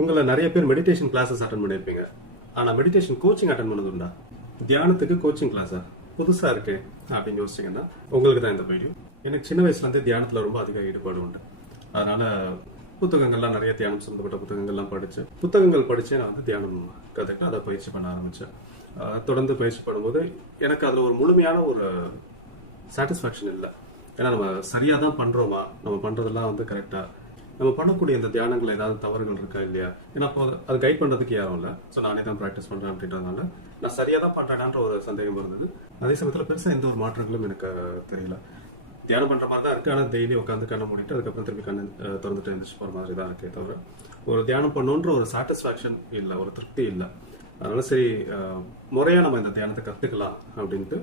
உங்களை நிறைய பேர் மெடிடேஷன் கிளாஸஸ் அட்டன் பண்ணியிருப்பீங்க. ஆனா மெடிடேஷன் கோச்சிங் அட்டன் பண்ணது உண்டா? தியானத்துக்கு கோச்சிங் கிளாஸா புதுசா இருக்கு அப்படின்னு யோசிச்சீங்கன்னா உங்களுக்கு தான் இந்த வீடியோ. எனக்கு சின்ன வயசுல இருந்தே தியானத்துல ரொம்ப அதிக ஈடுபாடு உண்டு. அதனால புத்தகங்கள்லாம் நிறைய தியானம் சம்பந்தப்பட்ட புத்தகங்கள்லாம் புத்தகங்கள் படிச்சு நான் வந்து தியானம் கத்துக்கிட்டு அதை பயிற்சி பண்ண ஆரம்பிச்சேன். தொடர்ந்து பயிற்சி பண்ணும்போது எனக்கு அதுல ஒரு முழுமையான ஒரு சாட்டிஸ்பாக்சன் இல்லை. ஏன்னா நம்ம சரியா தான் பண்றோமா, நம்ம பண்றதெல்லாம் வந்து கரெக்டா, நம்ம பண்ணக்கூடிய இந்த தியானங்கள் ஏதாவது தவறுகள் இருக்கா இல்லையா, ஏன்னா அப்போ அது கைட் பண்றதுக்கு யாரும் இல்லை. ஸோ நானே தான் ப்ராக்டிஸ் பண்றேன் அப்படின்றதுனால நான் சரியா தான் பண்றேனான்ற ஒரு சந்தேகம் இருந்தது. அதே சமயத்தில் பெருசா எந்த ஒரு மாற்றங்களும் எனக்கு தெரியல. தியானம் பண்ற மாதிரி தான் இருக்கு, ஆனால் டெய்லி உட்காந்து கண்ணை மூடிட்டு அதுக்கப்புறம் திருப்பி கண்ணு திறந்துட்டு எழுந்திரிச்சு போற மாதிரி தான் இருக்கே தவிர ஒரு தியானம் பண்ணணுன்ற ஒரு சாட்டிஸ்பாக்சன் இல்லை, ஒரு திருப்தி இல்லை. அதனால சரி, முறையா நம்ம இந்த தியானத்தை கத்துக்கலாம் அப்படின்ட்டு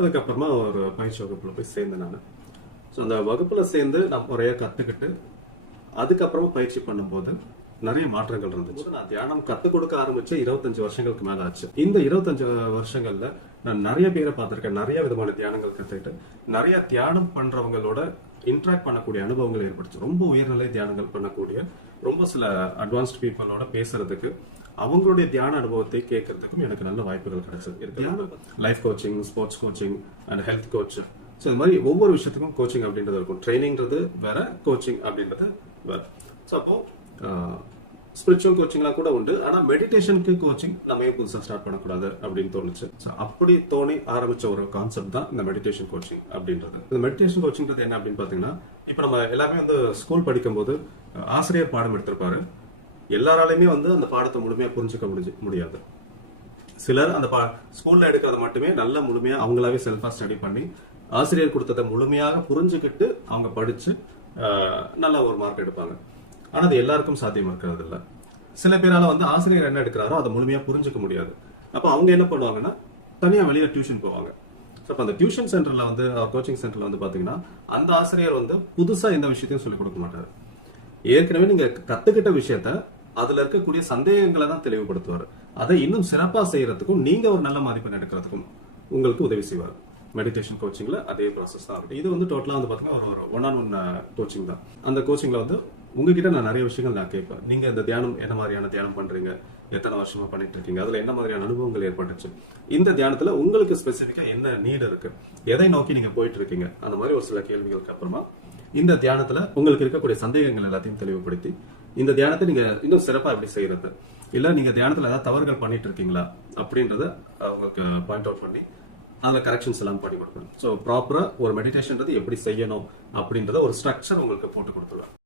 அதுக்கப்புறமா ஒரு பயிற்சி வகுப்புல போய் சேர்ந்தேன் நான். ஸோ அந்த வகுப்புல சேர்ந்து நான் முறையா கத்துக்கிட்டு அதுக்கப்புறமா பயிற்சி பண்ணும்போது நிறைய மாற்றங்கள் இருந்துச்சு. நான் தியானம் கத்துக் கொடுக்க ஆரம்பிச்சு 25 வருஷங்களுக்கு மேல ஆச்சு. இந்த 25 வருஷங்கள்ல நான் நிறைய பேரை பார்த்திருக்கேன், நிறைய விதமான தியானங்கள் கத்துக்கிட்டு நிறைய தியானம் பண்றவங்களோட இன்ட்ராக்ட் பண்ணக்கூடிய அனுபவங்கள் ஏற்படுச்சு. ரொம்ப உயர்நிலை தியானங்கள் பண்ணக்கூடிய ரொம்ப சில அட்வான்ஸ்ட் பீப்புளோட பேசுறதுக்கு, அவங்களுடைய தியான அனுபவத்தை கேட்கறதுக்கும் எனக்கு நல்ல வாய்ப்புகள் கிடைச்சது. Life coaching, sports coaching and health coach, so இந்த மாதிரி ஒவ்வொரு விஷயத்துக்கும் கோச்சிங் அப்படின்றது இருக்கும். ட்ரைனிங்கிறது வேற, கோச்சிங் அப்படின்றது வேற. ஸோ அப்போ ஸ்பிரிச்சுவல் கோச்சிங்லாம் கூட உண்டு. ஆனா மெடிடேஷனுக்கு கோச்சிங் நம்ம ஏன் புதுசாக ஸ்டார்ட் பண்ணக்கூடாது அப்படின்னு தோணுச்சு. ஸோ அப்படி தோணி ஆரம்பிச்ச ஒரு கான்செப்ட் தான் இந்த மெடிடேஷன் கோச்சிங் அப்படின்றது. இந்த மெடிடேஷன் கோச்சிங்கிறது என்ன அப்படின்னு பாத்தீங்கன்னா, இப்போ நம்ம எல்லாமே வந்து ஸ்கூல் படிக்கும்போது ஆசிரியர் பாடம் எடுத்திருப்பாரு. எல்லாராலையுமே வந்து அந்த பாடத்தை முழுமையா புரிஞ்சுக்க முடியாது. சிலர் அந்த ஸ்கூல்ல எடுக்கிறத மட்டுமே நல்ல முழுமையா அவங்களாவே செல்ஃபா ஸ்டடி பண்ணி ஆசிரியர் கொடுத்ததை முழுமையாக புரிஞ்சுக்கிட்டு அவங்க படிச்சு நல்ல ஒரு மார்க் எடுப்பாங்க. ஆனா அது எல்லாருக்கும் சாத்தியம் இருக்கிறது இல்ல. சில பேரால வந்து ஆசிரியர் என்ன எடுக்கிறாரோ அதை முழுமையா புரிஞ்சுக்க முடியாது. அப்ப அவங்க என்ன பண்ணுவாங்கன்னா தனியா வெளியில டியூஷன் போவாங்க. அந்த டியூஷன் சென்டர்ல வந்து கோச்சிங் சென்டர்ல வந்து பாத்தீங்கன்னா அந்த ஆசிரியர் வந்து புதுசா எந்த விஷயத்தையும் சொல்லிக் கொடுக்க மாட்டாரு. ஏற்கனவே நீங்க கத்துக்கிட்ட விஷயத்த அதுல இருக்கக்கூடிய சந்தேகங்களை தான் தெளிவுபடுத்துவாரு. அதை இன்னும் சிறப்பா செய்யறதுக்கும் நீங்க ஒரு நல்ல மதிப்பெண் எடுக்கிறதுக்கும் உங்களுக்கு உதவி செய்வார். மெடிடேஷன் கோச்சிங்ல அதே ப்ராசஸ் தான் இருக்கு. இது வந்து டோட்டலா வந்து பாத்தீங்கன்னா ஒரு 1-on-1 கோச்சிங் தான். அந்த கோச்சிங்ல வந்து உங்ககிட்ட நான் நிறைய விஷயங்கள் நான் கேட்பேன். நீங்க இந்த தியானம் என்ன மாதிரியான தியானம் பண்றீங்க, எத்தனை வருஷமா பண்ணிட்டு இருக்கீங்க, அதுல என்ன மாதிரியான அனுபவங்கள் ஏற்பட்டுச்சு, இந்த தியானத்துல உங்களுக்கு ஸ்பெசிபிக்கா என்ன நீட் இருக்கு, எதை நோக்கி நீங்க போயிட்டு இருக்கீங்க, அந்த மாதிரி ஒரு சில கேள்விகளுக்கு அப்புறமா இந்த தியானத்துல உங்களுக்கு இருக்கக்கூடிய சந்தேகங்கள் எல்லாத்தையும் தெளிவுபடுத்தி இந்த தியானத்தை நீங்க இன்னும் சிறப்பா எப்படி செய்யறது, இல்ல நீங்க தியானத்துல ஏதாவது தவறுகள் பண்ணிட்டு இருக்கீங்களா அப்படின்றத உங்களுக்கு பாயிண்ட் அவுட் பண்ணி அதுல கரெக்ஷன்ஸ் எல்லாம் பண்ணி கொடுப்பேன். ஸோ ப்ராப்பரா ஒரு மெடிடேஷன்றது எப்படி செய்யணும் அப்படின்றத ஒரு ஸ்ட்ரக்சர் உங்களுக்கு போட்டு கொடுத்துருவேன்.